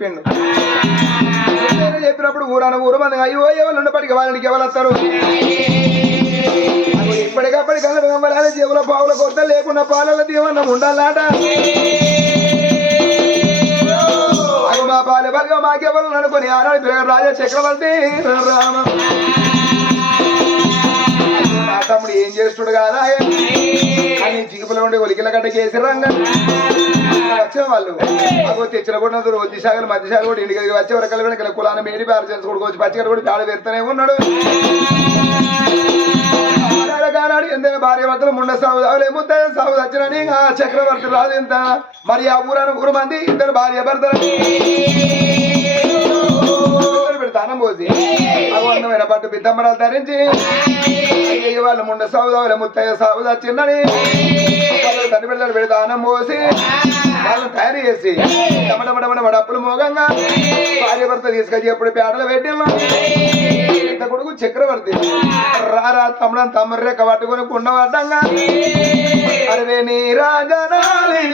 చెప్పిండు. చెప్పినప్పుడు ఊరాన ఊరు మంది అయ్యో ఎవరు ఉన్నప్పటికీ వాళ్ళకి ఎవరు వస్తారు? అగో ఇప్పటికప్పటి కళ్ళ జీవుల పావుల కొత్త లేకుండా పాలల దీవన్నం ఉండాలట. మా పాలె బలిగా మాకెవరు అనుకుని ఆనాడు పిల్లగా రాజా చక్రవర్తి రామ. తమ్ముడు ఏం చేస్తుడు కాదా? అని జిగుపులో ఉండి ఒలికిల గడ్డ కేసి రంగ. వచ్చిన వాళ్ళు అగో తెచ్చిన కూడా రోజు శాఖలు మధ్య శాఖలు కూడా ఇంటికి వచ్చే వరకు వెనకాల కులాన మేడి చేసి కొడుకోవచ్చు పచ్చిగా కూడా పేడ పెడుతూనే ఉన్నాడు. ఎందైనా భార్య భర్తలు ముండ సాగు ముద్ద సాగు వచ్చినని ఆ చక్రవర్తి రాజు ఎంత మరి ఆ ఊరాన ఊరు మంది ఇద్దరు భార్య భర్తలు. పెడతానం పోసి. అగో అందమైన పట్టు పిత్తమ్మరాలు ధరించి. అయ్యయ్య వాళ్ళు ముండ సాగు అవలే ముత్తయ్య సాగు వచ్చిందని వాళ్ళు తండ్రి బిడ్డలు పెడతానం పోసి. వాళ్ళని తయారు చేసి టమటమటమట వడప్పులు మోగంగా భార్య భర్త తీసుకొచ్చి ఎప్పుడు పేడలు పెట్టినా ఇంత కొడుకు చక్రవర్తి. రారా తమ్ముడు తమ్మరెక్క పట్టుకొని కుండ పడ్డంగా అరవే నీ రాజనాలి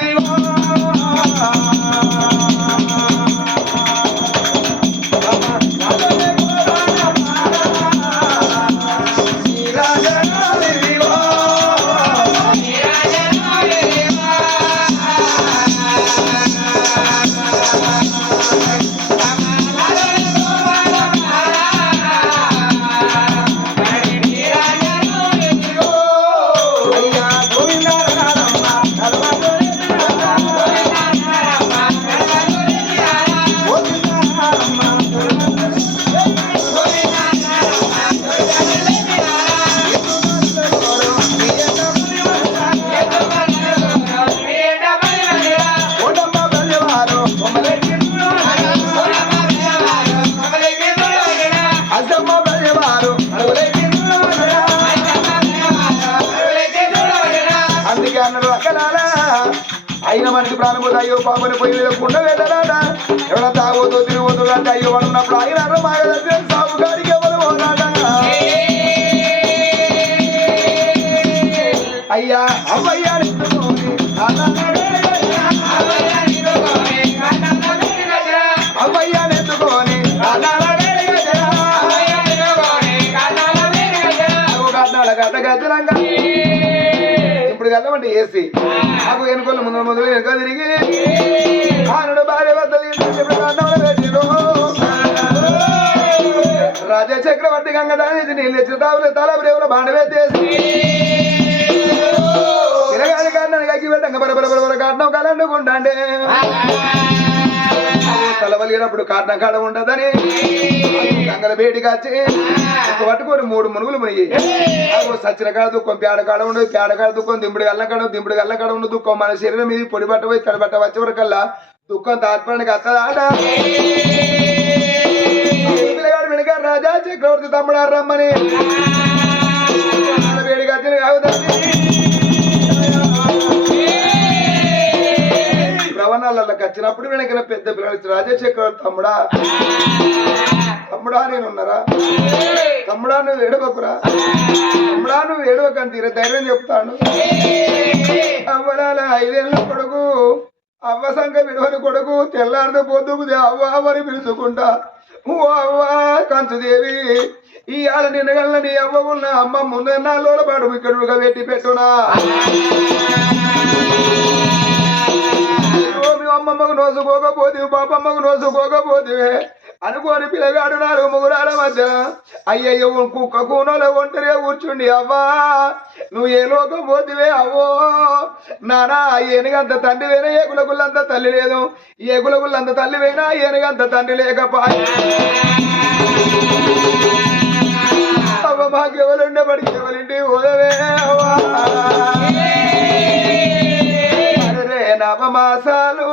తాగోతో తిరిగిపోతుండ అంటే ఆయన సాగు గారికి ఎవరు అయ్యా అవ్వయ్యా అవ్వయ్యా నెత్తుకోని, ఇప్పుడు కదమంటే ఏసీ. నాకు వెనుకోలు ముందు ముందు వెనుక తిరిగి. రాజా చక్రవర్తి గంగదాని నీళ్ళు ఇచ్చిన తల బ్రేవుల బాండవేసి తిరగాలి కారణానికి అగ్గి పెట్టంగా బరబర బరబర కారణం కలండుకుంటాండే తలవలిగినప్పుడు కారణం కాడ ఉండదని గంగల వేడి కాచి ఒక పట్టుకొని మూడు మునుగులు మునిగి. సచ్చిన కాడ దుఃఖం పేడ కాడ ఉండదు పేడ కాడ దుఃఖం దింపుడు గల్ల కాడ దింపుడు గల్ల కాడ ఉండదు దుఃఖం మన శరీరం మీద పొడి పట్ట పోయి వచ్చే వరకల్లా దుఃఖం తాత్పడానికి అత్తదాట రాజా చక్రవర్తి తమ్ముడు రమ్మని. వేడి వచ్చినప్పుడు వెనకన పెద్ద పిల్లలు రాజా చక్రవర్తి తమ్ముడా. తమ్ముడా నేను ఉన్నారా తమ్ముడా నువ్వు ఏడవకురా? తమ్ముడా నువ్వు ఏడవకని తీరే ధైర్యం చెప్తాను. అవ్వలాల ఐదేళ్ళ కొడుకు అవ్వ సంఘ విడవని కొడుకు తెల్లారితే పొద్దుకుది అవ్వ అని పిలుచుకుంటా. కంచుదేవి ఈ ఆడ నిన్నగల్ల నీ అవ్వ ఉన్న అమ్మ ముందు నాలుగు పాడు ఇక్కడ పెట్టి పెట్టునా. అమ్మమ్మకు నోసుకోకపోతే పాపమ్మకు నోసుకోకపోతే అనుకోని పిల్లగాడు నాలుగు ముగురాల మధ్య. అయ్యయ్యో కుక్క కూనలో ఒంటరిగా కూర్చుండి అవ్వా నువ్వు ఏ లోకం పోతివే అవ్వో. నానా ఏనుగంత తండ్రి వేనా ఏ గుళ్ళంత తల్లి లేదు. ఏ గుళ్ళంత తల్లి వేనా ఏనుగంత తండ్రి లేకపాయ. అవ్వ మాకు ఎవరుండే ఎవరింటి ఓదవే అవ్వా. నవమాసాలు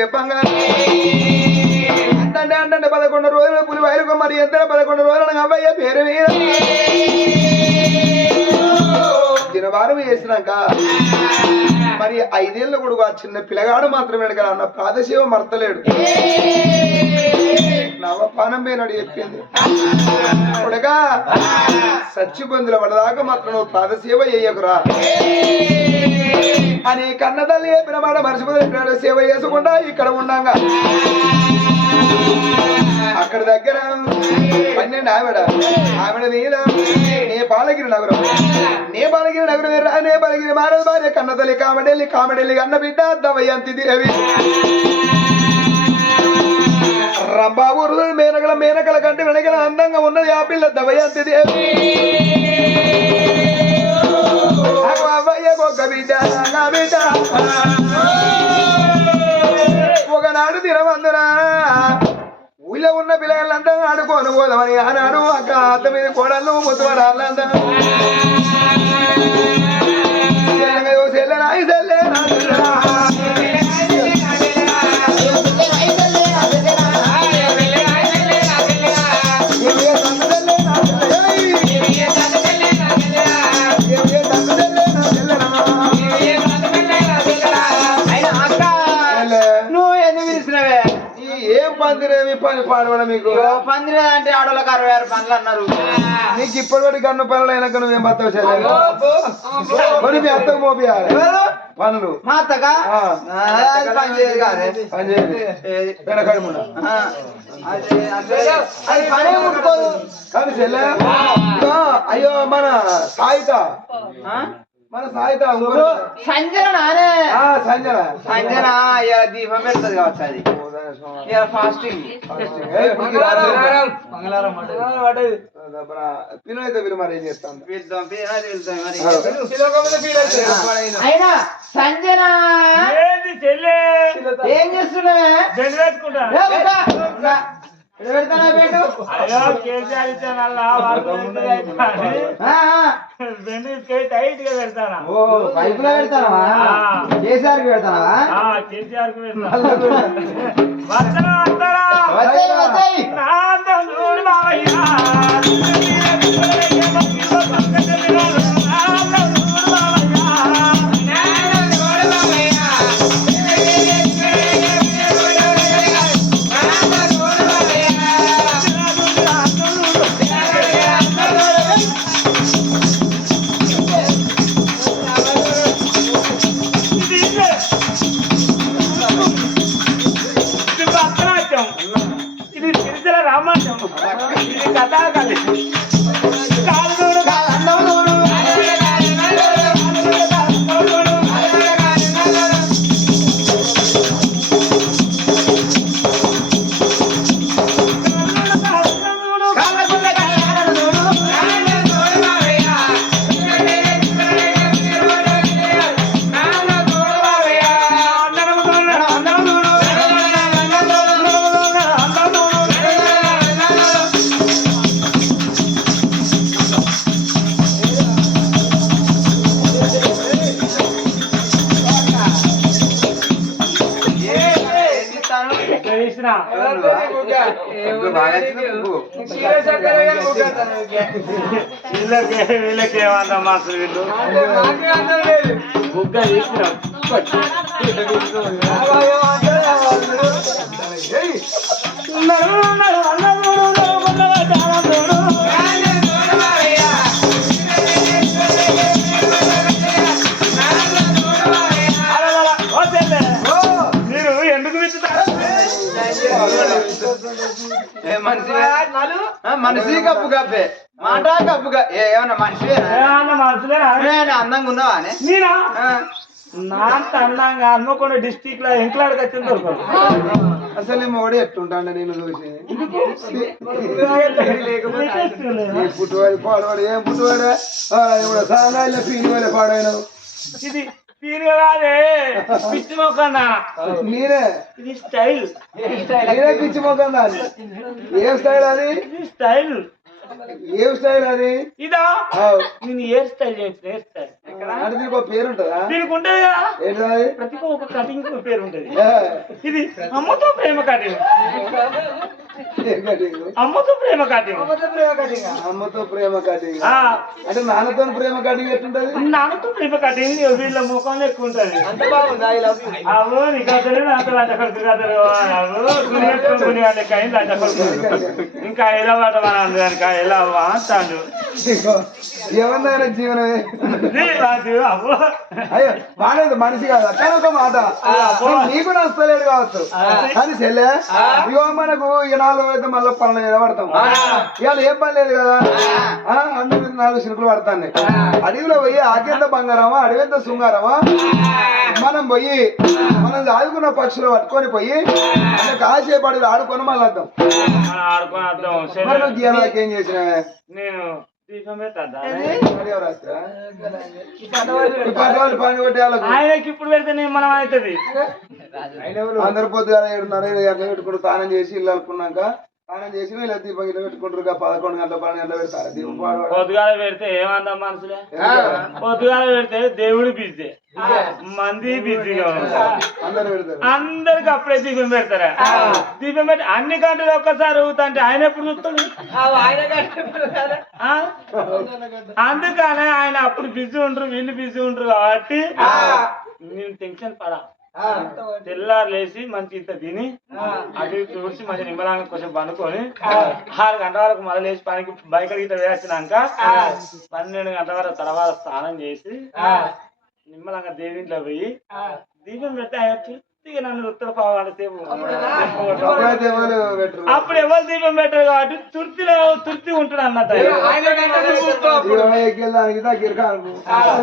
చెప్పంగా అంటే అంటే పదకొండు రోజుల పులి వైరుకు మరి ఎంత పదకొండు రోజులు అవ్వయ్య పేరు మీద. దినవారం వేసినాక మరి ఐదేళ్ళ కొడుకు ఆ చిన్న పిల్లగాడు మాత్రమే కదా అన్న ప్రాదశివ మర్తలేడు. నవపానం పోయినాడు చెప్పింది. కొడగా సచ్చి పొందుల పడదాకా మాత్రం నువ్వు ప్రాదసేవ చేయకురా. అని కన్నతల్లి చెప్పిన మాట మర్చిపోతే సేవ చేసుకుంటా ఇక్కడ ఉండంగా. అక్కడ దగ్గర పన్నెండు ఆవిడ. ఆవిడ మీద నేపాలగిరి నగరం. నేపాలగిరి నగరం నేపాలగిరి మారదు భార్య కన్నతల్లి కామెడెల్లి కామెడెల్లి కన్న బిడ్డ దవయంతి దేవి. రంబాబు మేనగల మేనకల కంటే వెనకల అందంగా ఉన్నది ఆ పిల్ల దవయంతి దేవి. ఒకనాడు దినవందనా ఊళ్ళో ఉన్న పిల్లలంతా ఆడుకోను పోదామని ఆనాడు అక్క. అత్త మీద కోడళ్ళు ముత్తువరాళ్ళంతా సెల్లనాయి చెల్లెనా పని పాడవడం మీకు పందిరి అంటే ఆడోళ్ళకి అరవై ఆరు పనులు అన్నారు. నీకు ఇప్పటివరకు కన్ను పనులు అయినాక నువ్వేం బతావు మరి మీ అత్తకు మోపియాలి? పనులు. మా అత్తగా ఆ. అది పని చేయదు కాదే పని చేయాలి ఏది? వెనకడి ముండ ఆ. అది అది. అది పనే ముట్టుకోదు. కానీ చెల్లె ఇదిగో, అయ్యో మన సాయిత? మన సాయిత సంజన సంజన. సంజన ఇక దీపం పెడుతుంది కావచ్చు అది. ఫాస్టింగ్ అయితే మరి ఏం చేస్తాను పిలుద్దాం పిల్ల- పిలుద్దాం మరి. ఆ. అయినా సంజన? ఏంది చెల్లె? ఏం చేస్తున్నావే? పెడతానా అయ్యో కేసీఆర్ ఇచ్చే మళ్ళా టైట్గా పెడతానా? ఓ ఆ, కేసీఆర్కు పెడతానా వస్తారా వస్తారా? వచ్చాయి ఇది కథాకళి వీళ్ళకే వీళ్ళకేమన్నా మాకు వీళ్ళు బుగ్గ తీసినాం మనిషి. మనిషి కప్పు కప్పే. మాట కప్పు ఏమన్నా మనిషి అందంగా ఉన్నావా? నేనా? నా అందంగా హన్మకొండ డిస్టిక్లో ఎంకలాడికి వచ్చింది దొరకదు. అసలు నీ మొగడు ఎట్టుంటాడు నేను చూసి? పుట్టువాడు పాడవాడు ఏం పుట్టువాడు? సాగాలి పీని వాళ్ళ పాడైన ఇది తీరు కాదే పిచ్చి మొక్కన్నా నేనే ఇది స్టైల్. నేనే పిచ్చి ఏం స్టైల్ అది? ఇది స్టైల్. ఏం స్టైల్ అది? ఇదా. నేను హెయిర్ స్టైల్ చేసిన హెయిర్ స్టైల్? అంటే దీనికి ఒక పేరు ఉంటుందా దీనికి ఉంటుంది కదా ఏంటి అది? ప్రతికి ఒక కటింగ్ పేరు ఉంటుంది ఇది అమ్మతో ప్రేమ కటింగ్. అమ్మతో ప్రేమ కటింగ్. అమ్మతో ప్రేమ కటింగ్. అంటే నాన్నతో ప్రేమ కటింగ్ ఎట్టుంటది? నాన్నతో ప్రేమ కటింగ్ వీళ్ళ ముఖం ఎక్కువ ఉంటుంది అంత బాగుంది ఐ లవ్ యూ అవో నీ కథలు నాతో లంచ కొడుకు కైంది ఇంకా ఎలా పాట దానికి ఎలా అంటాడు. ఏమన్నా జీవనమే. రాజు అవ్వో అయ్యో బాగాలేదు మనిషి కాదు కానీ ఒక మాట. నీకు నచ్చలేడు కావచ్చు. కానీ చెల్లె ఇగో మనకు ఈ నాలుగు అయితే మళ్ళీ పనులు మీద పడతాం ఇవాళ ఏం పని లేదు కదా? మీద నాలుగు చినుకులు పడతాయి అడవిలో పోయి ఆకెంత బంగారమా అడవింత శృంగారమా? మనం పోయి మనం ఆదుకున్న పక్షులు పట్టుకొని పోయి అంటే కాసేపు ఆడుకొని మళ్ళీ వద్దాం. మరి నువ్వు గీయాలకి చేసినావే? నేను ఆయనకి ఇప్పుడు పెడితేనే మనం అవుతుంది అందరు పొద్దుగాల ఏడున్నర ఏడు గంటలు పెట్టుకుంటూ స్నానం చేసి ఇల్లు అనుకున్నాక స్నానం చేసి వీళ్ళ దీపం పెట్టుకుంటారు పదకొండు గంటల పన్నెండు గంటలు పెడతారు. దీపం పొద్దుగాల పెడితే ఏమందాం మనసులే? పొద్దుగాల పెడితే దేవుడు బిజీ. మంది బిజీగా అందరికి అప్పుడే దీపం పెడతారా? దీపం పెట్టి అన్ని గంటలు ఒక్కసారి ఊగుతుంటే ఆయన ఎప్పుడు చూస్తాడు ఆ? అందుకనే ఆయన అప్పుడు బిజీ ఉంటారు వీళ్ళు బిజీ ఉంటారు కాబట్టి నేను టెన్షన్ పడా. తెల్లారు లేచి మంచి ఇంత తిని అటు చూసి మంచి నిమ్మలాగా కొంచెం పండుకొని ఆరు గంటల వరకు మళ్ళీ లేచి పనికి బైక్ గీత వేసినాక పన్నెండు గంటల వరకు తర్వాత స్నానం చేసి నిమ్మలంగా దేవునిలో పోయి దీపం పెడితే నన్ను ఉత్తర పోవాలి సేపు అప్పుడైతే ఎవరు పెట్టరు అప్పుడు ఎవరు దీపం పెట్టరు కాబట్టి తృప్తిలో తృప్తి ఉంటాడు అన్నట్టు ఆయన. ఎక్కెళ్ళడానికి దగ్గరకాను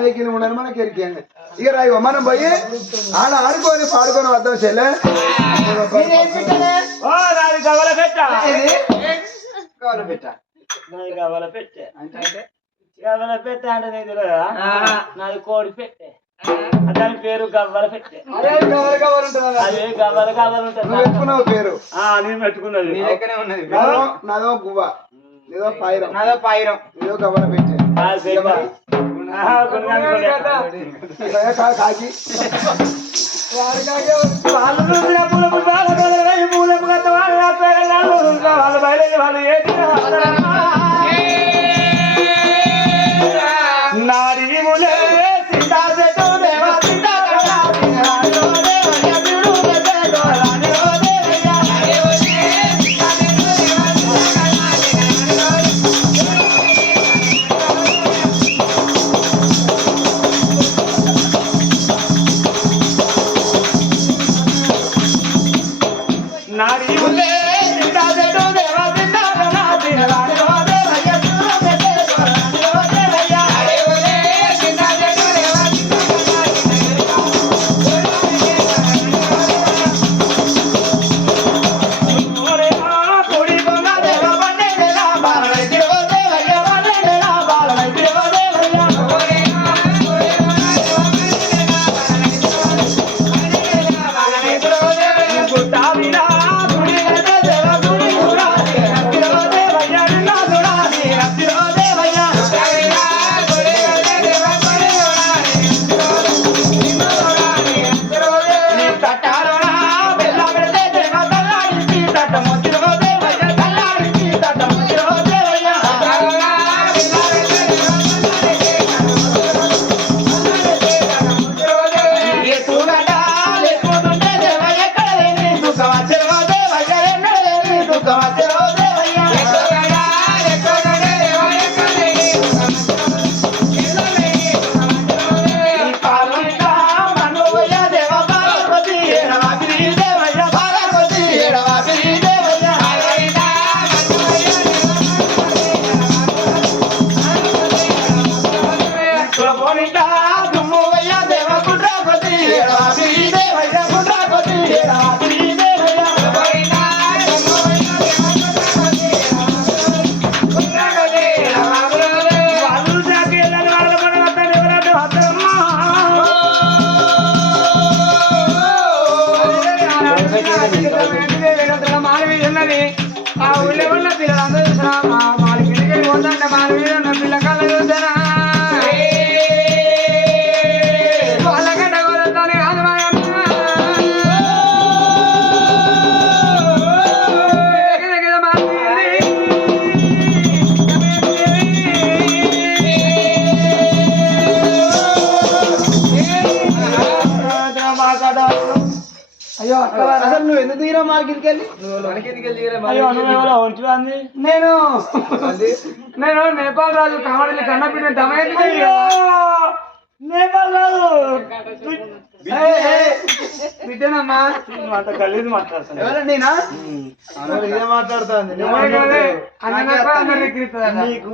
ఎక్కిన ఉండని మనకి ఎరికేయండి ఇక రాయిగో మనం పోయి ఆడ ఆడుకొని పాడుకొని వద్దాం చెల్లె ఓ నాది గవల పెట్ట కావాలి పెట్ట నాది గవల పెట్టే గవల పెట్టే అంటే నీకు తెలియదా నాది కోడి పెట్టే దాని పేరు గవ్వల పెట్టే. అదే గవ్వల గవ్వలు ఉంటుంది పేరు. ఆ, అది పెట్టుకున్నది. నీ లెక్కనే ఉన్నది. నాదో గువ్వ. ఏదో పైరం నాదో పాయిరం. ఏదో కవర పెట్టే. కాకి. వాళ్ళు చూసిన పూలపు బాల అయ్యో నువ్వెవరో అంది నేను. నేను నేపాల్ రాజు కామెడీ కన్నపిన దమయంతి అయ్యో! నేపాల్ రాదు బిడ్డనమ్మా ఎవరు నేనా? ఇదే అందరు ఎక్కిరిస్తుందట నీకు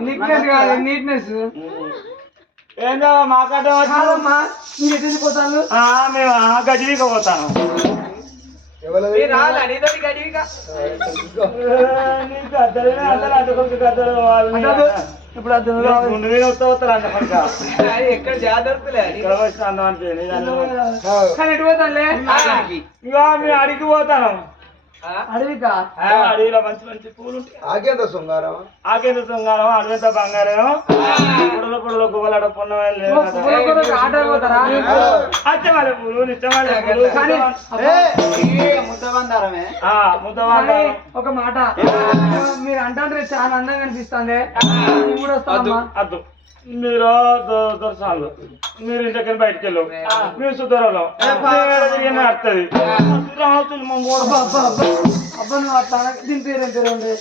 నీట్నెస్ కాదు ఏందో ఆ, మేము పోతాను ఇప్పుడు ముందు మీద వస్తా వస్తారు అంట కొంచెం ఎక్కడ జాగ్రత్తలే మేము అడిగి పోతాను. అడవికా? అడవిలో మంచి మంచి పూలు ఆకేంత శృంగారం శృంగారం అడవింత బంగారం పొడల పొడల పూలు ఒక మాట. మీరు అంటే చాలా అందంగా అనిపిస్తుంది. కూడా అద్దు. మీరు దొ- దొరసాలు మీరు ఇంటికి బయటకు వెళ్ళు. మీరు సుధరలో. అర్థది రాత్రులు మా మూడు అబ్బా నువ్వు అట్లా. దీని పేరు ఏం పేరు ఉంది?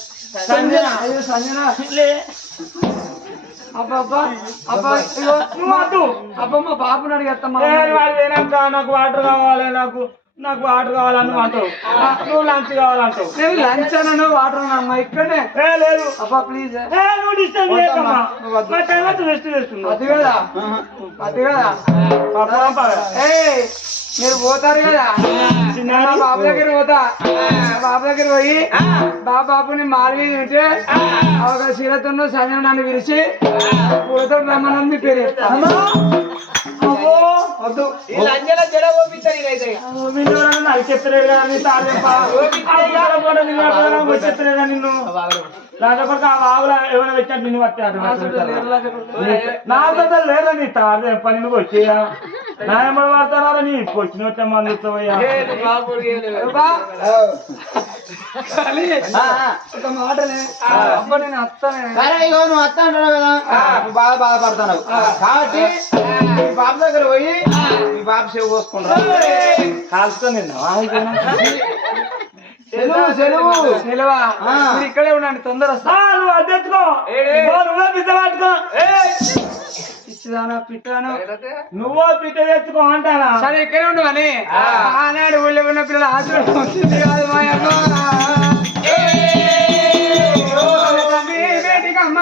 సంజన. అయ్యో సంజన. అబ్బా మా బాబుని పోయినాక నాకు వాటర్ కావాలి నాకు నాకు వాటర్ కావాలని అంటావు. నువ్వు లంచ్ కావాలంటావు. నేను లంచ్ అనను వాటర్ అమ్మా ఇక్కడనే. ఏ లేదు. అబ్బా ప్లీజ్ ఏ నువ్వు డిస్టర్బ్ చేయకమ్మా మా టైం అంతా వేస్ట్ చేస్తున్నావు అది కదా. అది కదా. ఏయ్ మీరు పోతారు కదా. చిన్న బాబు దగ్గర పోతా. బాబు దగ్గర పోయి బాబు బాబుని మాలి ఉంటే ఒక శీలతో సంజన నన్ను విరిచి పూలతో రమ్మని మీ పేరు చెప్తాను వద్దు. లంజల జడ ఎవరైనా నాకు చెప్పలేదు నిన్ను? లేకపోతే ఆ బాబులో ఎవరైనా వచ్చాడు నిన్ను పట్టాడు నాతో లేదా నీ తాడు చెప్ప నిన్ను వచ్చేయా? నా ఎంబడి పడతారా నీ వచ్చిన వచ్చే మంది వస్తావయ్యా బా. కానీ ఒక మాటనే అబ్బా నేను వస్తానే సరే ఇగో నువ్వు వస్తా అంటున్నావు కదా. నువ్వు బాధ బాధపడుతున్నావు. కాబట్టి మీ బాబు దగ్గర పోయి మీ బాబు సేవ పోసుకుంటా కాల్చుకో నిన్ను సెలవు సెలవు నిలవా మీరు ఇక్కడే ఉండండి తొందర ఇచ్చిదానా పిట్టాను నువ్వో పిచ్చ తెచ్చుకో అంటానా? సరే ఇక్కడే ఉండవని ఆనాడు ఊళ్ళో ఉన్న పిల్లలు ఆశీర్వాదం వచ్చింది కాదు మా అమ్మ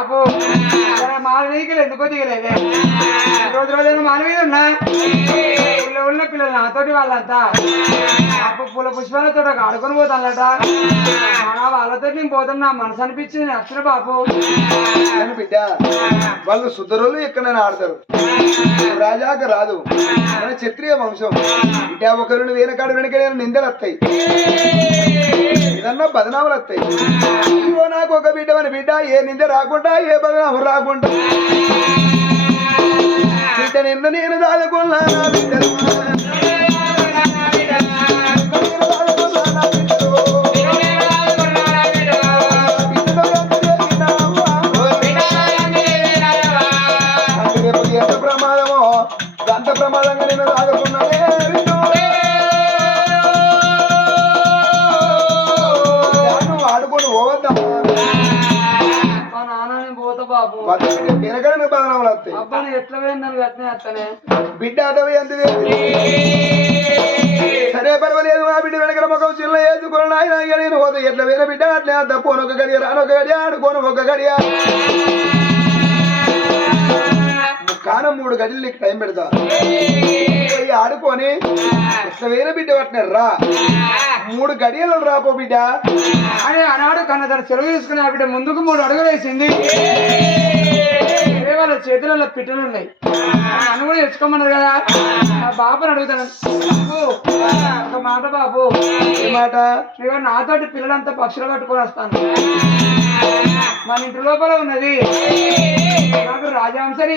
బాబు. మాల ఎందుకో దిగలేదే. రోజు రోజు మానవీయులు ఉన్నా? ఊళ్ళో ఉన్న పిల్లలు నాతోటి వాళ్ళంతా. అప్పు పూల పుష్పాలతో ఆడుకొని పోతానట వాళ్ళతో నేను పోతున్నా. మనసు అనిపించింది నచ్చిన బాబు. బిడ్డ. వాళ్ళు శుద్ధరులు ఎక్కడైనా ఆడతారు. రాజాక రాదు. మన క్షత్రియ వంశం. బిడ్డ ఒకరు వెనకాడు వెనక నేను నిందలు వస్తాయి. ఏదన్నా బదనాములు వస్తాయి. ఇదిగో నాకు ఒక బిడ్డ మన బిడ్డ ఏ నింద రాకుండా ఏ బదనాము రాకుండా. బిడ్డ నిన్న నేను దాదుకున్నా బిడ్డ వెనకడని బదనాములు వస్తాయి. అబ్బాయి ఎట్లా పోయిందని అట్నే అత్తనే? బిడ్డ అటవి ఎంత సరే పర్వాలేదు మా బిడ్డ వెనకడ ముఖం చిల్ల వేసుకొని ఆయన నేను పోతే ఎట్లా వేరే బిడ్డ అట్లే అంత పోను ఒక గడియ రాను ఒక గడియ ఆడుకోను ఒక గడియ. కానం మూడు గడిలు నీకు టైం పెడతా. పోయి ఆడుకొని ఇట్లా వేరే బిడ్డ పట్టినారు రా. మూడు గడియలు రాపో బిడ్డ. అని ఆనాడు కన్న తన సెలవు తీసుకుని ఆ బిడ్డ ముందుకు మూడు అడుగులు వేసింది. వాళ్ళ చేతులలో పిట్టలు ఉన్నాయి. నన్ను కూడా తెచ్చుకోమన్నారు కదా. ఆ బాబుని అడుగుతాను. ఒక మాట బాబు. మాట నాతోటి పిల్లలంతా పక్షులు పట్టుకొని వస్తాను. మన ఇంటి లోపల ఉన్నది. నాకు రాజహంసని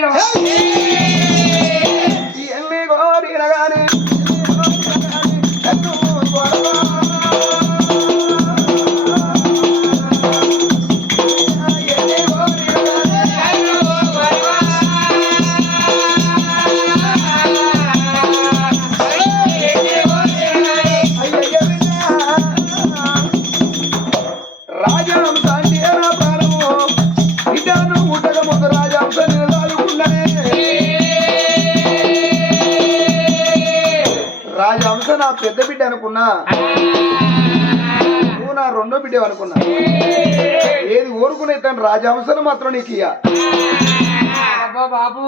ఎన్ని కోరినగానే నా అనుకున్నా. ఏది ఓరుకునే తను రాజహంసను మాత్రం నీకు ఇయ్య. అబ్బా బాబు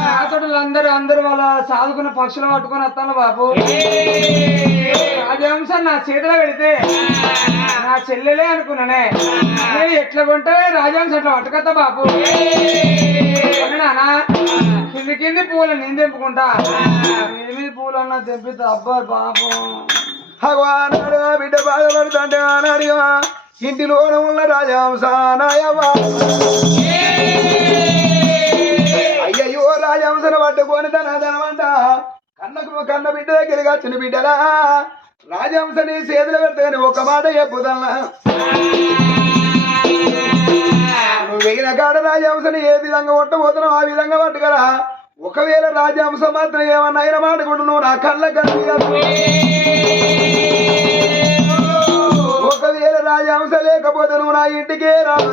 నాతోటి అందరూ అందరూ వాళ్ళ సాదుకున్న పక్షులు పట్టుకొని వస్తాను బాబు. రాజహంస నా చేతిలో పెడితే నా చెల్లెలే అనుకున్నానే. నేను ఎట్లా కొంటే రాజహంస అట్లా పట్టుకొస్తా బాబు. నానా కింది కింది పూలు నేను తెంపుకుంటా. మీద మీద పూలు అన్నా తెంపితే అబ్బా బాబు. భగవానుడు బిడ్డ బాధపడుతుంటే అన్నాడుగా ఇంటిలోన ఉన్న రాజహంస అయ్యయ్యో రాజహంసను పట్టుకొని తన ధనమంట. కన్నకు కన్న బిడ్డ దగ్గరికి వచ్చిన బిడ్డలా? రాజహంసని చేతులు పెడతాని ఒక మాట చెప్పుదల్లా నువ్వు వెయ్యిన కాడ రాజహంసని ఏ విధంగా కొట్టబోతున్నావు ఆ విధంగా పట్టుకరా. ఒకవేళ రాజాంశం మాత్రం ఏమన్నా ఆయన మాటకుండా నా కళ్ళ కనిపించదు ఒకవేళ రాజాంశం లేకపోతే నువ్వు నా ఇంటికే రాదు